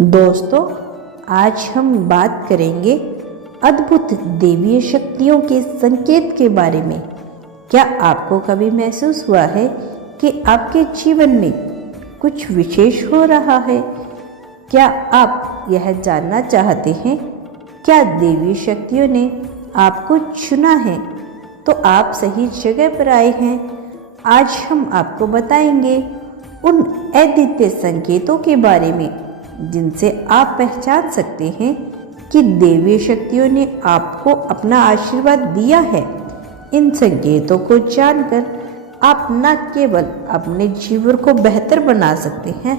दोस्तों, आज हम बात करेंगे अद्भुत देवीय शक्तियों के संकेत के बारे में। क्या आपको कभी महसूस हुआ है कि आपके जीवन में कुछ विशेष हो रहा है? क्या आप यह जानना चाहते हैं क्या देवीय शक्तियों ने आपको चुना है? तो आप सही जगह पर आए हैं। आज हम आपको बताएंगे उन अद्वितीय संकेतों के बारे में जिनसे आप पहचान सकते हैं कि देवीय शक्तियों ने आपको अपना आशीर्वाद दिया है। इन संकेतों को जानकर आप न केवल अपने जीवन को बेहतर बना सकते हैं,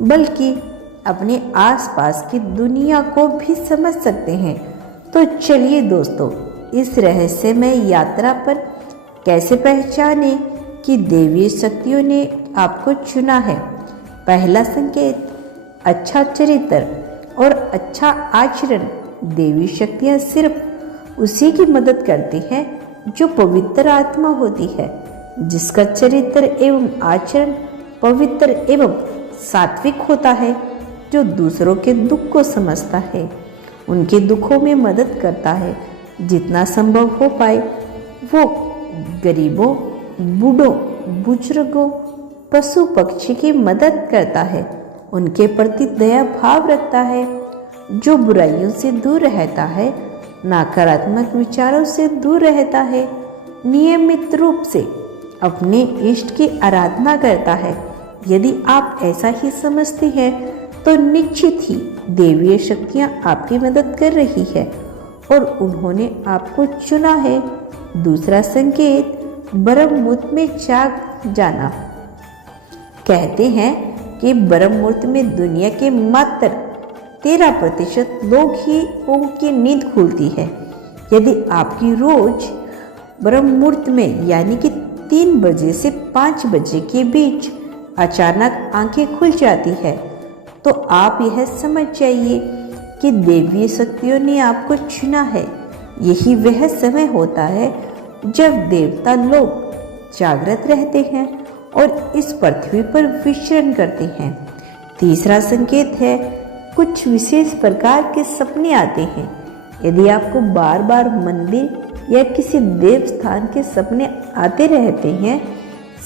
बल्कि अपने आसपास की दुनिया को भी समझ सकते हैं। तो चलिए दोस्तों, इस रहस्यमय यात्रा पर कैसे पहचाने कि देवीय शक्तियों ने आपको चुना है। पहला संकेत, अच्छा चरित्र और अच्छा आचरण। देवी शक्तियाँ सिर्फ उसी की मदद करती हैं जो पवित्र आत्मा होती है, जिसका चरित्र एवं आचरण पवित्र एवं सात्विक होता है, जो दूसरों के दुख को समझता है, उनके दुखों में मदद करता है, जितना संभव हो पाए वो गरीबों, बूढ़ों, बुजुर्गों, पशु पक्षी की मदद करता है, उनके प्रति दया भाव रखता है, जो बुराइयों से दूर रहता है, नकारात्मक विचारों से दूर रहता है, नियमित रूप से अपने इष्ट की आराधना करता है। यदि आप ऐसा ही समझते हैं तो निश्चित ही देवीय शक्तियाँ आपकी मदद कर रही है और उन्होंने आपको चुना है। दूसरा संकेत, ब्रह्म मुहूर्त में जाग जाना। कहते हैं कि ब्रह्म मुहूर्त में दुनिया के मात्र 13% लोगों की नींद खुलती है। यदि आपकी रोज ब्रह्म मुहूर्त में यानी कि 3 बजे से 5 बजे के बीच अचानक आंखें खुल जाती है, तो आप यह समझ जाइए कि देवीय शक्तियों ने आपको चुना है। यही वह समय होता है जब देवता लोग जागृत रहते हैं और इस पृथ्वी पर विचरण करते हैं। तीसरा संकेत है, कुछ विशेष प्रकार के सपने आते हैं। यदि आपको बार बार मंदिर या किसी देव स्थान के सपने आते रहते हैं,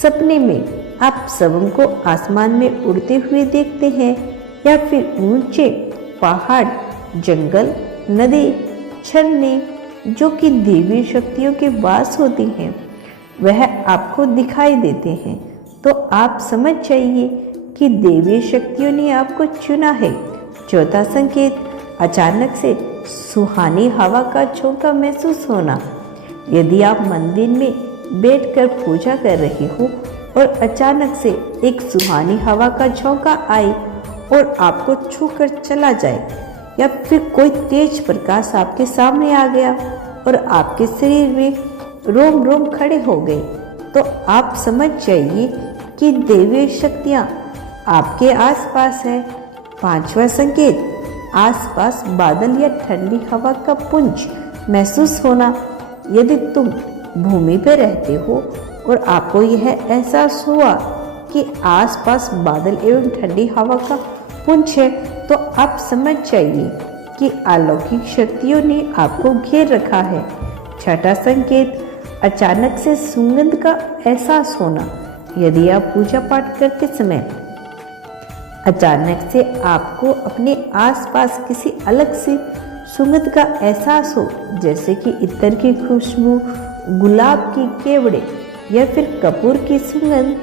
सपने में आप स्वयं को आसमान में उड़ते हुए देखते हैं या फिर ऊंचे पहाड़, जंगल, नदी, झरने जो कि देवी शक्तियों के वास होती हैं, वह आपको दिखाई देते हैं, तो आप समझ जाइए कि देवी शक्तियों ने आपको चुना है। चौथा संकेत, अचानक से सुहानी हवा का झोंका महसूस होना। यदि आप मंदिर में बैठकर पूजा कर रहे हो और अचानक से एक सुहानी हवा का झोंका आए और आपको छूकर चला जाए, या फिर कोई तेज प्रकाश आपके सामने आ गया और आपके शरीर में रोम रोम खड़े हो गए, तो आप समझ जाइए कि देवी शक्तियाँ आपके आसपास है। पांचवा संकेत, आसपास बादल या ठंडी हवा का पुंज महसूस होना। यदि तुम भूमि पर रहते हो और आपको यह एहसास हुआ कि आसपास बादल एवं ठंडी हवा का पुंज है, तो आप समझ जाइए कि अलौकिक शक्तियों ने आपको घेर रखा है। छठा संकेत, अचानक से सुगंध का एहसास होना। यदि आप पूजा पाठ करते समय अचानक से आपको अपने आसपास किसी अलग से सुगंध का एहसास हो, जैसे कि इत्र की खुशबू, गुलाब की केवड़े या फिर कपूर की सुगंध,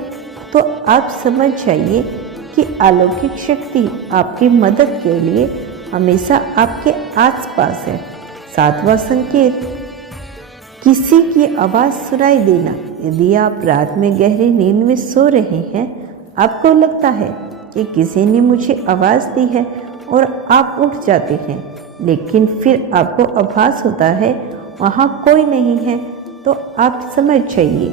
तो आप समझ जाइए कि अलौकिक शक्ति आपकी मदद के लिए हमेशा आपके आसपास है। सातवां संकेत, किसी की आवाज़ सुनाई देना। यदि आप रात में गहरी नींद में सो रहे हैं, आपको लगता है कि किसी ने मुझे आवाज़ दी है और आप उठ जाते हैं, लेकिन फिर आपको आभास होता है वहाँ कोई नहीं है, तो आप समझ जाइए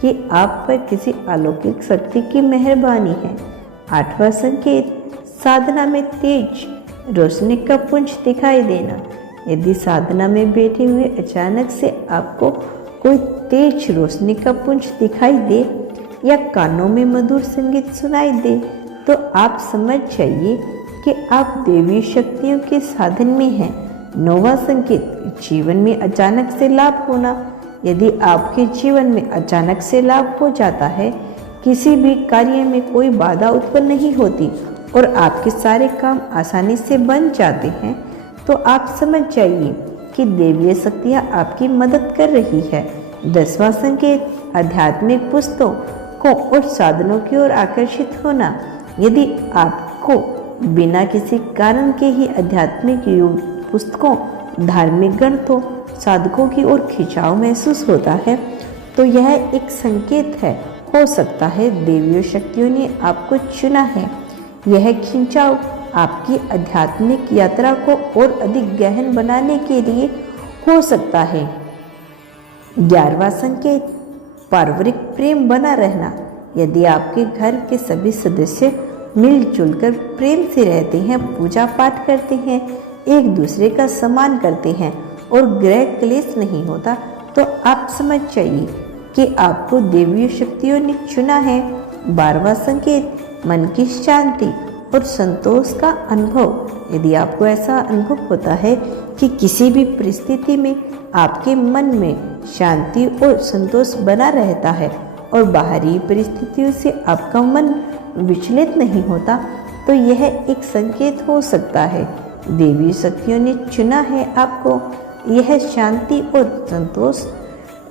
कि आप पर किसी अलौकिक शक्ति की मेहरबानी है। आठवां संकेत, साधना में तेज रोशनी का पुंज दिखाई देना। यदि साधना में बैठे हुए अचानक से आपको कोई तेज रोशनी का पुंज दिखाई दे या कानों में मधुर संगीत सुनाई दे, तो आप समझ जाइए कि आप देवी शक्तियों के साधन में हैं। 9वां संकेत, जीवन में अचानक से लाभ होना। यदि आपके जीवन में अचानक से लाभ हो जाता है, किसी भी कार्य में कोई बाधा उत्पन्न नहीं होती और आपके सारे काम आसानी से बन जाते हैं, तो आप समझ जाइए कि देवीय शक्तियाँ आपकी मदद कर रही है। 10वां संकेत, आध्यात्मिक पुस्तकों और साधनों की ओर आकर्षित होना। यदि आपको बिना किसी कारण के ही आध्यात्मिक पुस्तकों, धार्मिक ग्रंथों, साधकों की ओर खिंचाव महसूस होता है, तो यह एक संकेत है। हो सकता है देवीय शक्तियों ने आपको चुना है। यह खिंचाव आपकी आध्यात्मिक यात्रा को और अधिक गहन बनाने के लिए हो सकता है। 11वां संकेत, पारिवारिक प्रेम बना रहना। यदि आपके घर के सभी सदस्य मिलजुल कर प्रेम से रहते हैं, पूजा पाठ करते हैं, एक दूसरे का सम्मान करते हैं और गृह क्लेश नहीं होता, तो आप समझ जाइए कि आपको देवीय शक्तियों ने चुना है। 12वां संकेत, मन की शांति और संतोष का अनुभव। यदि आपको ऐसा अनुभव होता है कि किसी भी परिस्थिति में आपके मन में शांति और संतोष बना रहता है और बाहरी परिस्थितियों से आपका मन विचलित नहीं होता, तो यह एक संकेत हो सकता है देवी शक्तियों ने चुना है आपको। यह शांति और संतोष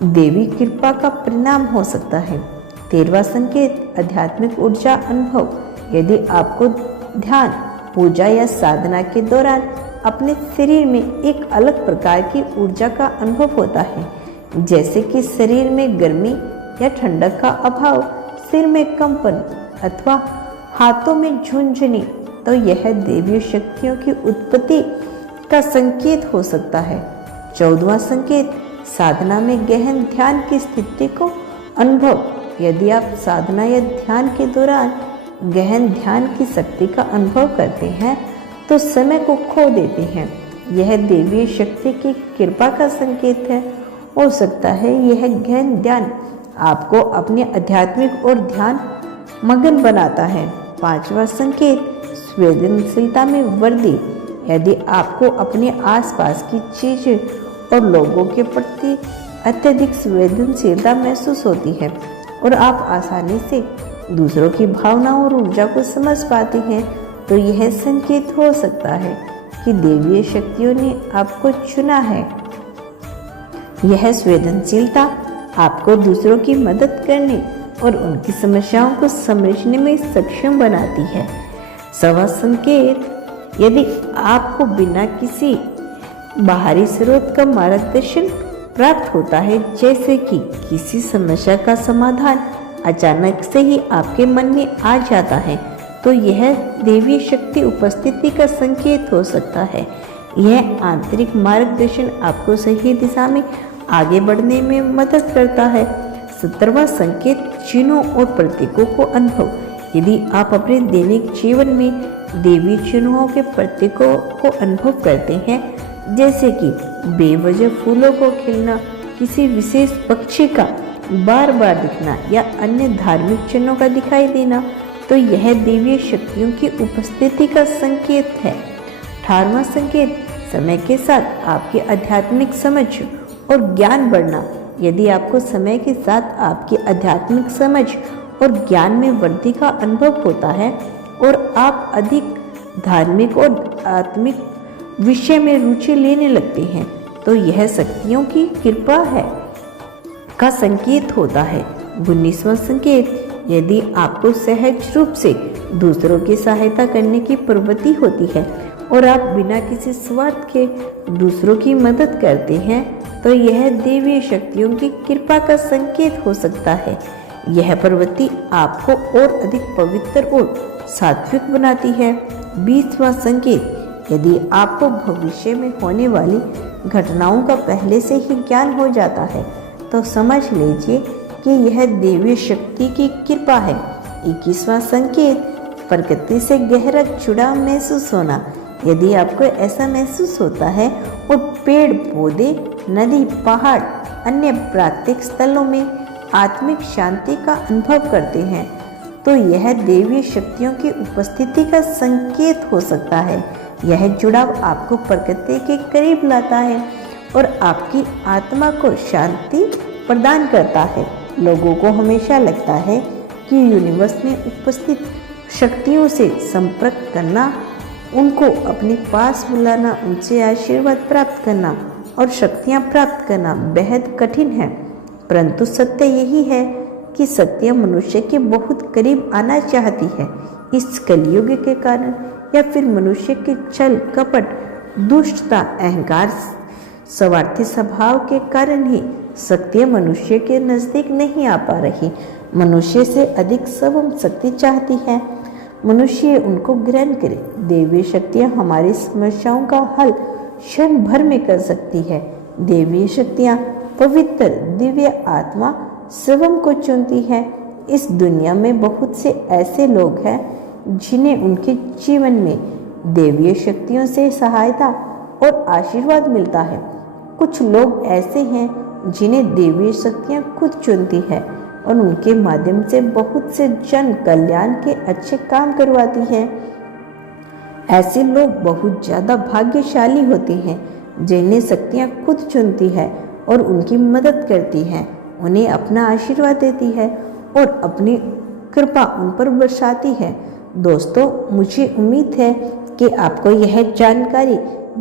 देवी कृपा का परिणाम हो सकता है। 13वां संकेत, आध्यात्मिक ऊर्जा अनुभव। यदि आपको ध्यान, पूजा या साधना के दौरान अपने शरीर में एक अलग प्रकार की ऊर्जा का अनुभव होता है, जैसे कि शरीर में गर्मी या ठंडक का अभाव, सिर में कंपन अथवा हाथों में झुंझुनी, तो यह देवी शक्तियों की उत्पत्ति का संकेत हो सकता है। 14वां संकेत, साधना में गहन ध्यान की स्थिति को अनुभव। यदि आप साधना या ध्यान के दौरान गहन ध्यान की शक्ति का अनुभव करते हैं, तो समय को खो देते हैं। यह देवी शक्ति की कृपा का संकेत है। हो सकता है यह गहन ध्यान आपको अपने आध्यात्मिक और ध्यान मगन बनाता है। 5वां संकेत, संवेदनशीलता में वृद्धि। यदि आपको अपने आसपास की चीजें और लोगों के प्रति अत्यधिक संवेदनशीलता महसूस होती है और आप आसानी से दूसरों की भावनाओं और ऊर्जा को समझ पाते हैं, तो यह संकेत हो सकता है कि देवीय शक्तियों ने आपको चुना है। यह संवेदनशीलता आपको दूसरों की मदद करने और उनकी समस्याओं को समझने में सक्षम बनाती है। 6वां संकेत, यदि आपको बिना किसी बाहरी स्रोत का मार्गदर्शन प्राप्त होता है, जैसे कि किसी समस्या का समाधान अचानक से ही आपके मन में आ जाता है, तो यह देवी शक्ति उपस्थिति का संकेत हो सकता है। यह आंतरिक मार्गदर्शन आपको सही दिशा में आगे बढ़ने में मदद करता है। 17वां संकेत, चिन्हों और प्रतीकों को अनुभव। यदि आप अपने दैनिक जीवन में देवी चिन्हों के प्रतीकों को अनुभव करते हैं, जैसे कि बेवजह फूलों को खिलना, किसी विशेष पक्षी का बार बार दिखना या अन्य धार्मिक चिन्हों का दिखाई देना, तो यह देवी शक्तियों की उपस्थिति का संकेत है। 18वां संकेत, समय के साथ आपकी आध्यात्मिक समझ और ज्ञान बढ़ना। यदि आपको समय के साथ आपकी आध्यात्मिक समझ और ज्ञान में वृद्धि का अनुभव होता है और आप अधिक धार्मिक और आत्मिक विषय में रुचि लेने लगते हैं, तो यह शक्तियों की कृपा है का संकेत होता है। 19वां संकेत, यदि आपको सहज रूप से दूसरों की सहायता करने की प्रवृत्ति होती है और आप बिना किसी स्वार्थ के दूसरों की मदद करते हैं, तो यह देवी शक्तियों की कृपा का संकेत हो सकता है। यह प्रवृत्ति आपको और अधिक पवित्र और सात्विक बनाती है। 20वां संकेत, यदि आपको भविष्य में होने वाली घटनाओं का पहले से ही ज्ञान हो जाता है, तो समझ लीजिए कि यह देवी शक्ति की कृपा है। 21वां संकेत, प्रकृति से गहरा जुड़ाव महसूस होना। यदि आपको ऐसा महसूस होता है और पेड़ पौधे, नदी, पहाड़, अन्य प्राकृतिक स्थलों में आत्मिक शांति का अनुभव करते हैं, तो यह देवीय शक्तियों की उपस्थिति का संकेत हो सकता है। यह जुड़ाव आपको प्रकृति के करीब लाता है और आपकी आत्मा को शांति प्रदान करता है। लोगों को हमेशा लगता है कि यूनिवर्स में उपस्थित शक्तियों से संपर्क करना, उनको अपने पास बुलाना, उनसे आशीर्वाद प्राप्त करना और शक्तियाँ प्राप्त करना बेहद कठिन है। परंतु सत्य यही है कि शक्तियाँ मनुष्य के बहुत करीब आना चाहती है। इस कलयुग के कारण या फिर मनुष्य के छल कपट, दुष्टता, अहंकार, स्वार्थी स्वभाव के कारण ही शक्तियाँ मनुष्य के नजदीक नहीं आ पा रही। मनुष्य से अधिक सबम शक्ति चाहती है, मनुष्य उनको ग्रहण करे। देवीय शक्तियाँ हमारी समस्याओं का हल क्षण भर में कर सकती है। देवीय शक्तियाँ पवित्र दिव्य आत्मा शिवम को चुनती है। इस दुनिया में बहुत से ऐसे लोग हैं जिन्हें उनके जीवन में देवीय शक्तियों से सहायता और आशीर्वाद मिलता है। कुछ लोग ऐसे हैं जिन्हें देवीय शक्तियाँ खुद चुनती है और उनके माध्यम से बहुत से जन कल्याण के अच्छे काम करवाती है। ऐसे लोग बहुत ज़्यादा भाग्यशाली होते हैं जिन्हें शक्तियाँ खुद चुनती है और उनकी मदद करती है, उन्हें अपना आशीर्वाद देती है और अपनी कृपा उन पर बरसाती है। दोस्तों, मुझे उम्मीद है कि आपको यह जानकारी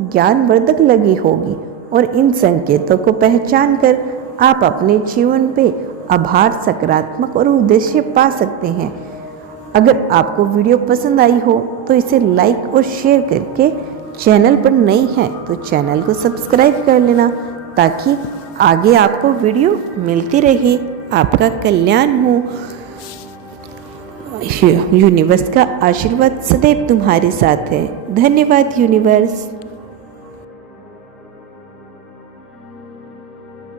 ज्ञानवर्धक लगी होगी और इन संकेतों को पहचान कर आप अपने जीवन पे आभार, सकारात्मक और उद्देश्य पा सकते हैं। अगर आपको वीडियो पसंद आई हो तो इसे लाइक और शेयर करके, चैनल पर नई हैं तो चैनल को सब्सक्राइब कर लेना ताकि आगे आपको वीडियो मिलती रहे। आपका कल्याण हो। यूनिवर्स का आशीर्वाद सदैव तुम्हारे साथ है। धन्यवाद यूनिवर्स।